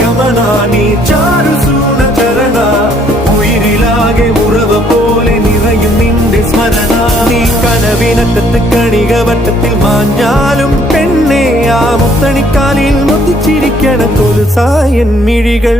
ഗമന നീ ചാരുസൂന ചരണ ഉയിരിലാകെ ഉറവ പോലെ നിറയും നിന്റെ സ്മരണ നീ കനവിനറ്റത്ത് കണികവട്ടത്തിൽ മാഞ്ഞാലും പെണ്ണെ ആ മുത്തണിക്കാലിൽ മുത്തിച്ചിരിക്കണ കൊലുസായൻ മിഴികൾ